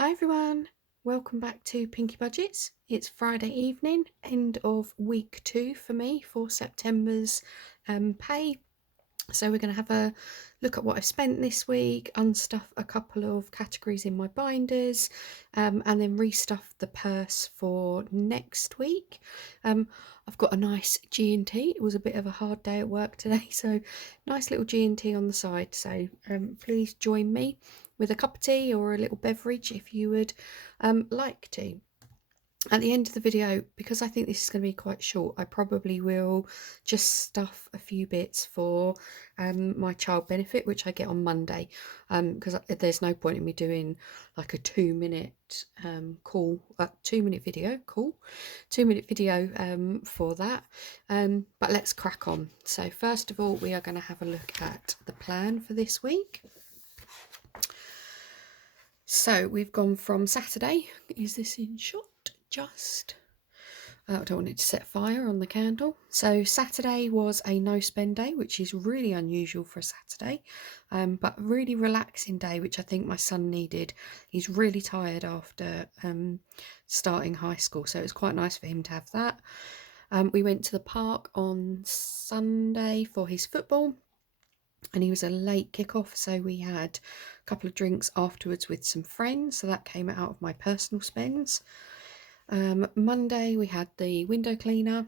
Hi everyone, welcome back to Pinky Budgets. It's Friday evening, end of week 2 for me for September's pay. So we're going to have a look at what I've spent this week, unstuff a couple of categories in my binders, and then restuff the purse for next week. I've got a nice G&T. It was a bit of a hard day at work today, so nice little G&T on the side. So please join me with a cup of tea or a little beverage if you would like to. At the end of the video, because I think this is going to be quite short, I probably will just stuff a few bits for my child benefit, which I get on Monday, because there's no point in me doing like a 2-minute call, 2-minute video call, 2-minute video for that. But let's crack on. So first of all, we are going to have a look at the plan for this week. So we've gone from Saturday. Is this in shot? Just I don't want it to set fire on the candle. So Saturday was a no spend day, which is really unusual for a Saturday, but a really relaxing day, which I think my son needed. He's really tired after starting high school, so it was quite nice for him to have that. We went to the park on Sunday for his football, and he was a late kickoff, so we had a couple of drinks afterwards with some friends, so that came out of my personal spends. Monday we had the window cleaner,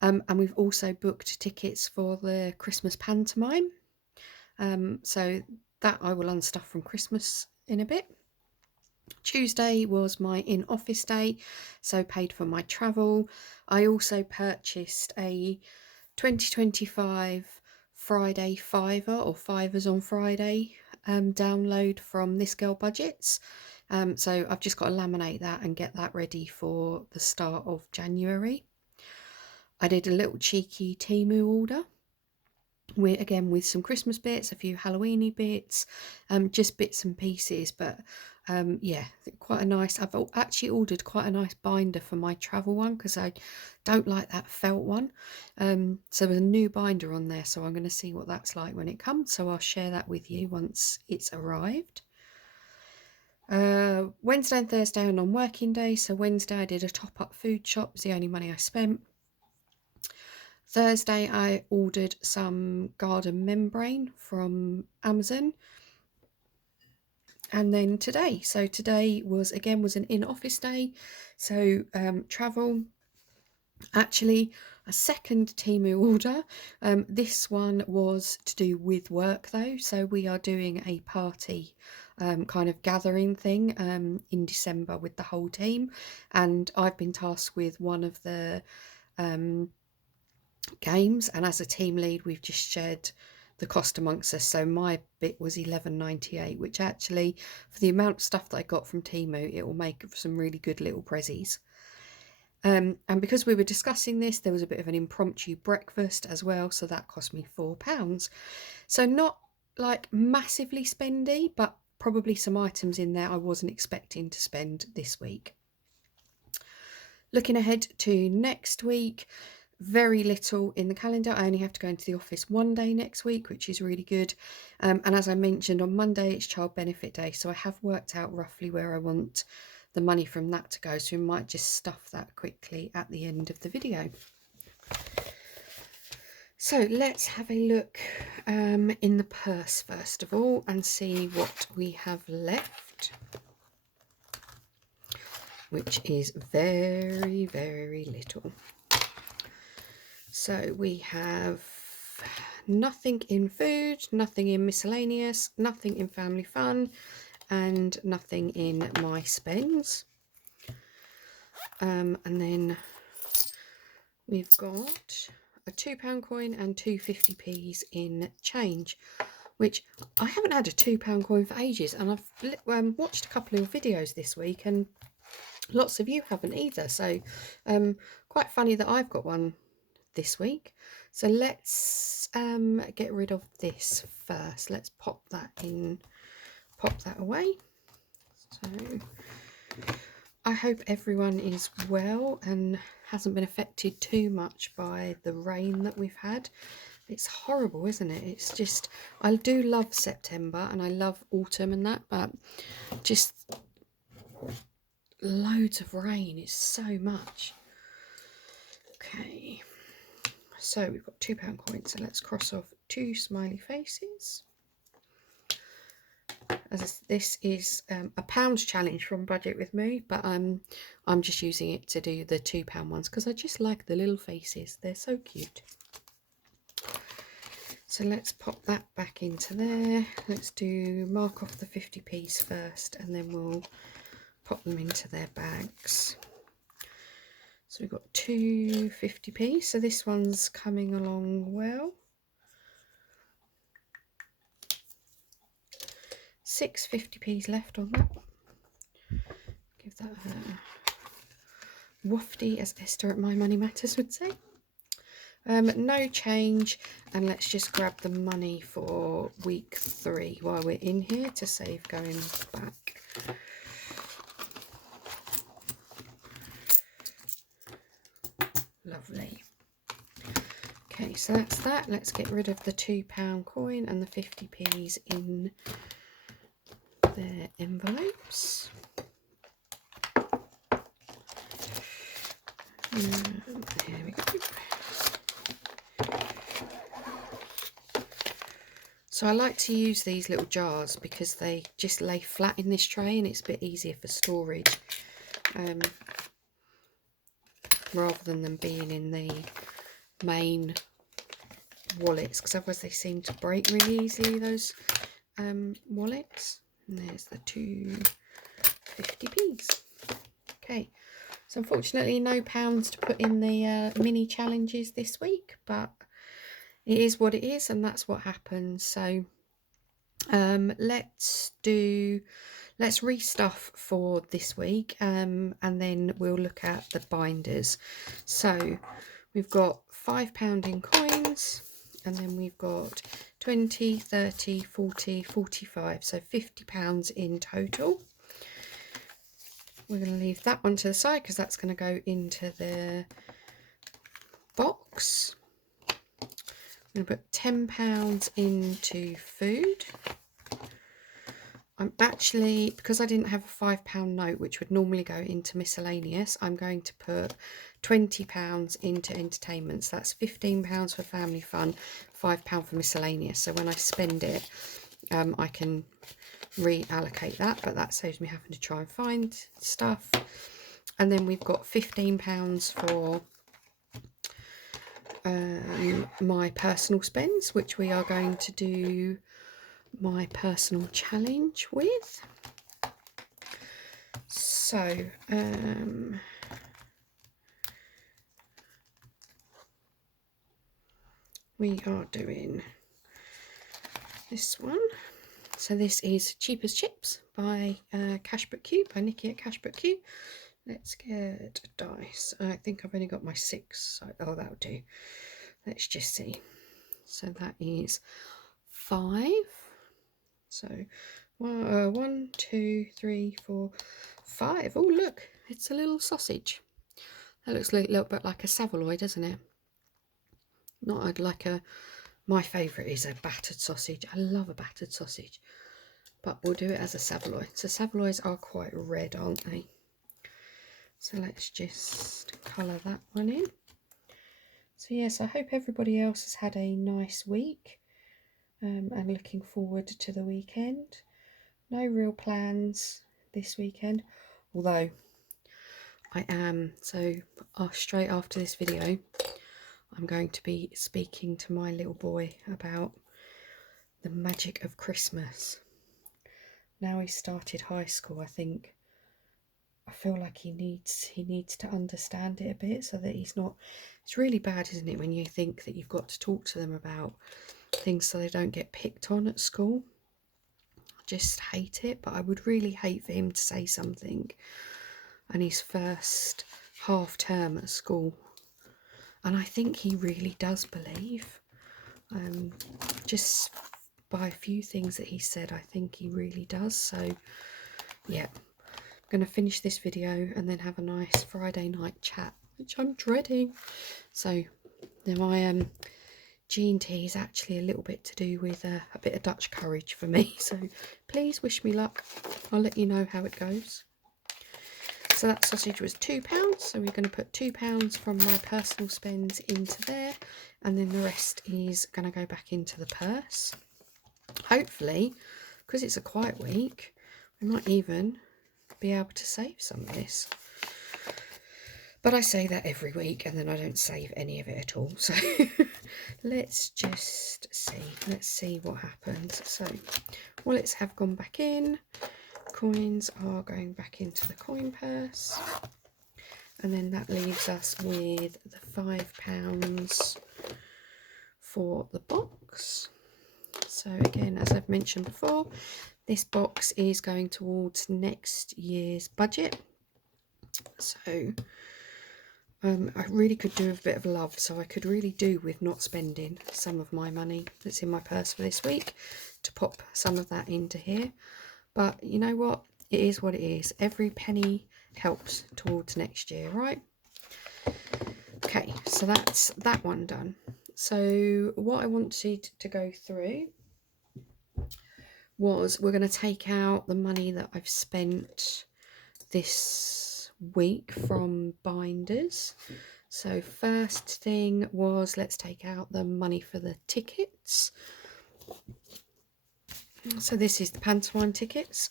and we've also booked tickets for the Christmas pantomime, so that I will unstuff from Christmas in a bit. Tuesday was my in-office day, so paid for my travel. I also purchased a 2025 Friday Fiver or Fivers on Friday download from This Girl Budgets. So I've just got to laminate that and get that ready for the start of January. I did a little cheeky Temu order with some Christmas bits, a few Halloweeny bits, just bits and pieces, but yeah, quite a nice. I've actually ordered quite a nice binder for my travel one because I don't like that felt one. So there's a new binder on there, so I'm going to see what that's like when it comes, so I'll share that with you once it's arrived. Wednesday and Thursday are non-working days, so Wednesday I did a top-up food shop, was the only money I spent. Thursday I ordered some garden membrane from Amazon, and then today was an in-office day, so travel. Actually, a second Temu order. This one was to do with work though, so we are doing a party kind of gathering thing in December with the whole team, and I've been tasked with one of the games, and as a team lead we've just shared the cost amongst us, so my bit was $11.98, which actually for the amount of stuff that I got from Temu, it will make some really good little prezzies. And because we were discussing this, there was a bit of an impromptu breakfast as well, so that cost me £4. So not like massively spendy, but probably some items in there I wasn't expecting to spend this week. Looking ahead to next week, very little in the calendar. I only have to go into the office one day next week, which is really good. And as I mentioned, on Monday it's child benefit day, so I have worked out roughly where I want the money from that to go, so we might just stuff that quickly at the end of the video. So let's have a look in the purse first of all and see what we have left, which is very, very little. So we have nothing in food, nothing in miscellaneous, nothing in family fun, and nothing in my spends. And then we've got a £2 coin and two 50p's in change, which I haven't had a £2 coin for ages, and I've watched a couple of videos this week and lots of you haven't either, so quite funny that I've got one this week. So let's get rid of this first. Let's pop that away. So I hope everyone is well and hasn't been affected too much by the rain that we've had. It's horrible, isn't it? It's just, I do love September and I love autumn and that, but just loads of rain. It's so much. Okay, so we've got £2 coins, so let's cross off 2 smiley faces. As this is a pound challenge from Budget with Me, but I'm just using it to do the £2 ones because I just like the little faces. They're so cute. So let's pop that back into there. Let's mark off the 50p's first, and then we'll pop them into their bags. So we've got 2 50p. So this one's coming along well. 6 50p's left on that. Give that a wafty, as Esther at My Money Matters would say. No change, and let's just grab the money for week 3 while we're in here to save going back. Lovely. Okay, so that's that. Let's get rid of the £2 coin and the 50p's in their envelopes. There we go. So I like to use these little jars because they just lay flat in this tray and it's a bit easier for storage, rather than them being in the main wallets, because otherwise they seem to break really easily, those wallets. And there's the 2 50p's. Okay, so unfortunately no pounds to put in the mini challenges this week, but it is what it is, and that's what happens. So let's restuff for this week, and then we'll look at the binders. So we've got £5 in coins, and then we've got 20, 30, 40, 45, so £50 in total. We're going to leave that one to the side because that's going to go into the box. I'm going to put £10 into food. I'm actually, because I didn't have a £5 note, which would normally go into miscellaneous, I'm going to put £20 into entertainment. So that's £15 for family fun, £5 for miscellaneous. So when I spend it, I can reallocate that, but that saves me having to try and find stuff. And then we've got £15 for my personal spends, which we are going to do my personal challenge with. So we are doing this one. So this is Cheap as Chips by Cashbook Q, by Nikki at Cashbook Q. Let's get a dice. I think I've only got my 6. So, oh, that'll do. Let's just see. So that is 5. So 1, 2, 3, 4, 5. Oh, look, it's a little sausage. That looks a little bit like a Savoy, doesn't it? Not like a... My favourite is a battered sausage. I love a battered sausage. But we'll do it as a Savoy. So Savoys are quite red, aren't they? So let's just colour that one in. So yes, I hope everybody else has had a nice week, and looking forward to the weekend. No real plans this weekend, although I am, so straight after this video, I'm going to be speaking to my little boy about the magic of Christmas. Now he's started high school, I think I feel like he needs to understand it a bit, so that he's not... It's really bad, isn't it, when you think that you've got to talk to them about things so they don't get picked on at school. I just hate it, but I would really hate for him to say something and his first half term at school. And I think he really does believe, just by a few things that he said, I think he really does. So yeah, I'm going to finish this video and then have a nice Friday night chat, which I'm dreading. So then my G&T is actually a little bit to do with a bit of Dutch courage for me. So please wish me luck. I'll let you know how it goes. So that sausage was £2, so we're going to put £2 from my personal spends into there, and then the rest is going to go back into the purse. Hopefully, because it's a quiet week, we might even be able to save some of this. But I say that every week and then I don't save any of it at all. So let's just see. Let's see what happens. So wallets have gone back in. Coins are going back into the coin purse. And then that leaves us with the £5 for the box. So again, as I've mentioned before, this box is going towards next year's budget. So I really could do with a bit of love, so I could really do with not spending some of my money that's in my purse for this week to pop some of that into here. But you know what? It is what it is. Every penny helps towards next year, right? Okay, so that's that one done. So what I wanted to go through was we're going to take out the money that I've spent this week from binders. So first thing was, let's take out the money for the tickets. So this is the pantomime tickets.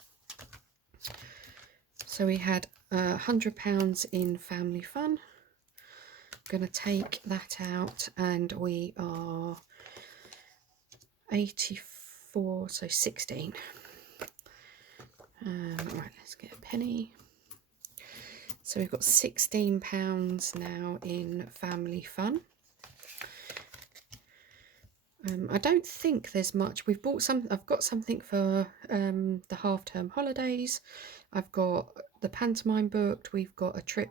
So we had £100 in family fun. I'm going to take that out, and we are 84, so 16. Right, let's get a penny. So we've got £16 now in family fun. I don't think there's much. We've bought some. I've got something for the half-term holidays. I've got the pantomime booked. We've got a trip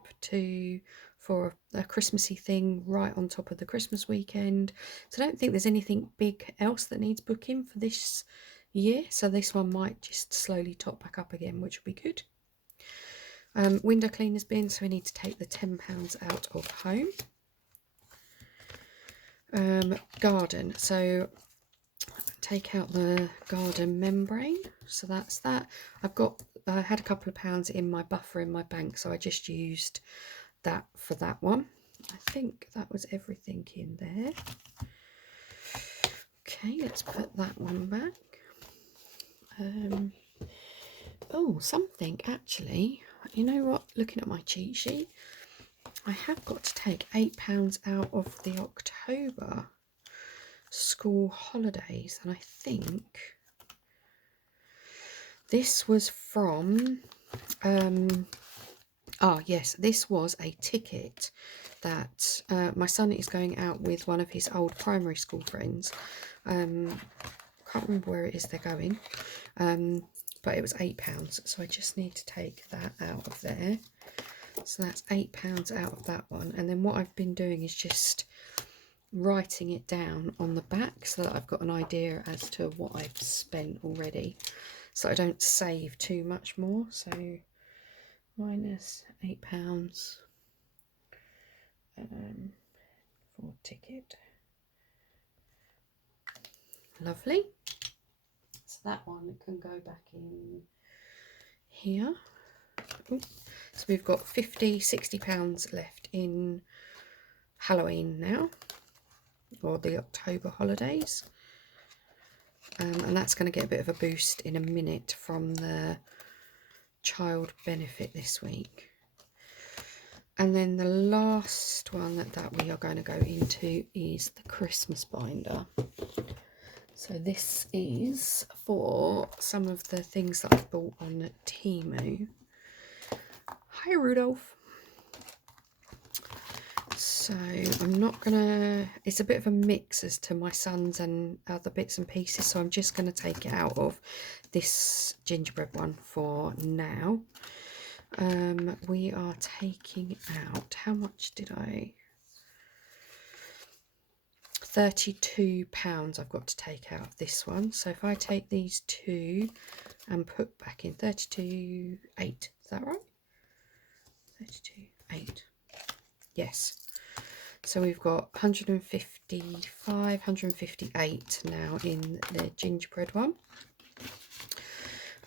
for a Christmassy thing right on top of the Christmas weekend. So I don't think there's anything big else that needs booking for this year. So this one might just slowly top back up again, which would be good. Window cleaners bin, so we need to take the £10 out of home. Garden, so take out the garden membrane, so that's that. I had a couple of pounds in my buffer in my bank, so I just used that for that one. I think that was everything in there. Okay, let's put that one back. Oh, something actually, you know what, looking at my cheat sheet, I have got to take £8 out of the October school holidays, and I think this was from yes, this was a ticket that my son is going out with one of his old primary school friends. Can't remember where it is they're going, but it was £8, so I just need to take that out of there. So that's £8 out of that one. And then what I've been doing is just writing it down on the back so that I've got an idea as to what I've spent already, so I don't save too much more. So minus £8 for ticket. Lovely. So that one can go back in here. Ooh. So we've got £50–60 left in Halloween now, or the October holidays, and that's going to get a bit of a boost in a minute from the child benefit this week. And then the last one that we are going to go into is the Christmas binder. So this is for some of the things that I've bought on Temu. Hi Rudolph. So I'm not gonna, it's a bit of a mix as to my son's and other bits and pieces, so I'm just going to take it out of this gingerbread one for now. We are taking out, how much did I, £32 I've got to take out of this one. So if I take these two and put back in 32.8, is that right? 32.8, yes. So we've got 155, 158 now in the gingerbread one.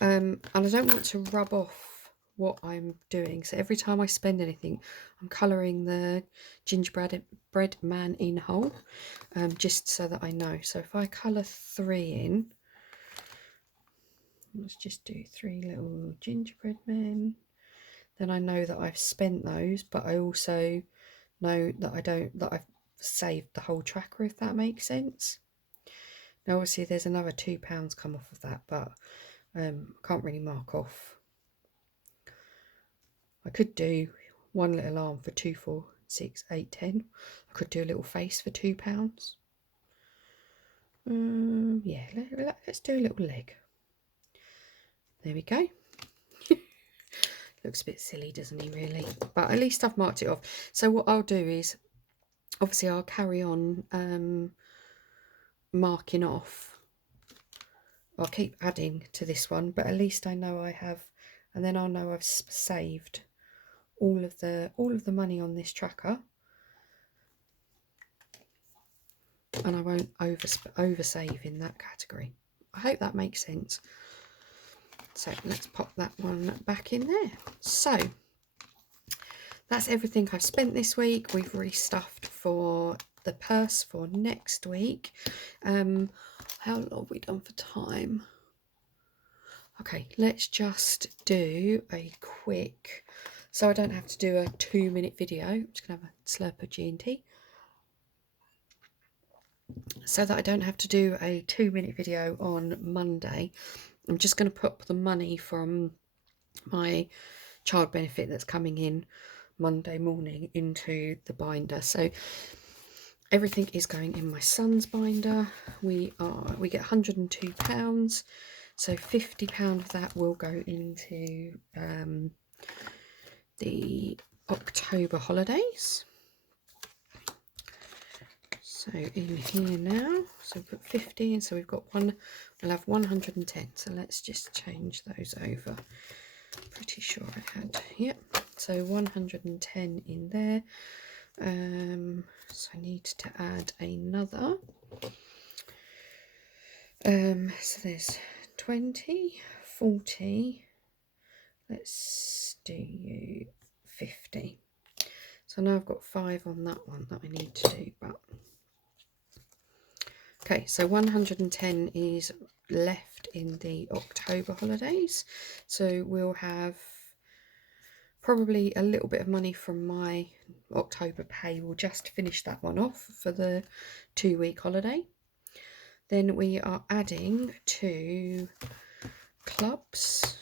And I don't want to rub off what I'm doing. So every time I spend anything, I'm colouring the gingerbread bread man in whole, just so that I know. So if I colour 3 in, let's just do 3 little gingerbread men, then I know that I've spent those, but I also know that I've saved the whole tracker, if that makes sense. Now obviously there's another £2 come off of that, but I can't really mark off. I could do one little arm for 2, 4, 6, 8, 10. I could do a little face for £2. Yeah, let's do a little leg. There we go. Looks a bit silly, doesn't he, really? But at least I've marked it off. So what I'll do is, obviously I'll carry on marking off. I'll keep adding to this one, but at least I know I have, and then I'll know I've saved all of the money on this tracker, and I won't oversave in that category. I hope that makes sense. So let's pop that one back in there. So that's everything I've spent this week. We've restuffed for the purse for next week. How long have we done for time? Okay, let's just do a quick, so I don't have to do a 2-minute video. I'm just gonna have a slurp of G&T. So that I don't have to do a 2-minute video on Monday, I'm just going to put the money from my child benefit that's coming in Monday morning into the binder. So everything is going in my son's binder. We get £102, so £50 of that will go into the October holidays. So in here now, so we've got 50, and so we've got one, we'll have 110. So let's just change those over. Pretty sure I had, yep. So 110 in there. So I need to add another. So there's 20, 40. Let's do 50. So now I've got 5 on that one that I need to do, but. Okay, so 110 is left in the October holidays. So we'll have probably a little bit of money from my October pay. We'll just finish that one off for the 2-week holiday. Then we are adding to clubs.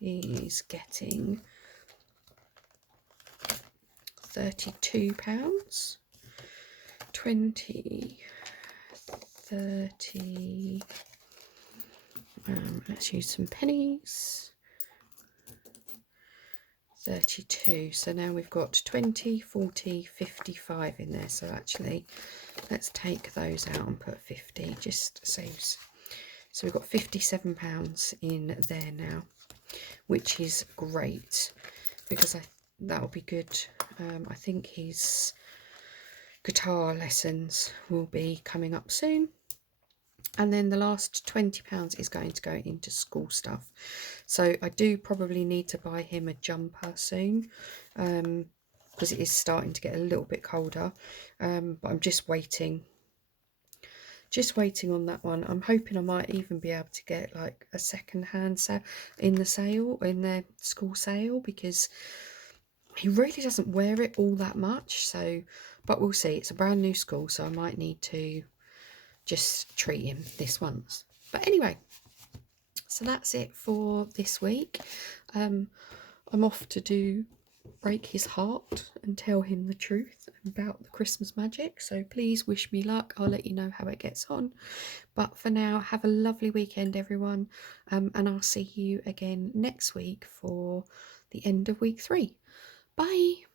He's getting £32, 20, 30, let's use some pennies, 32. So now we've got 20, 40, 55 in there. So actually let's take those out and put 50, just saves. So we've got £57 in there now, which is great because that'll be good. I think his guitar lessons will be coming up soon. And then the last £20 is going to go into school stuff. So I do probably need to buy him a jumper soon, because it is starting to get a little bit colder. But I'm just waiting on that one. I'm hoping I might even be able to get like a second-hand sale in the school sale, because he really doesn't wear it all that much. So, but we'll see. It's a brand new school, so I might need to just treat him this once. But anyway, so that's it for this week. I'm off to break his heart and tell him the truth about the Christmas magic. So please wish me luck. I'll let you know how it gets on. But for now, have a lovely weekend, everyone. And I'll see you again next week for the end of week 3. Bye.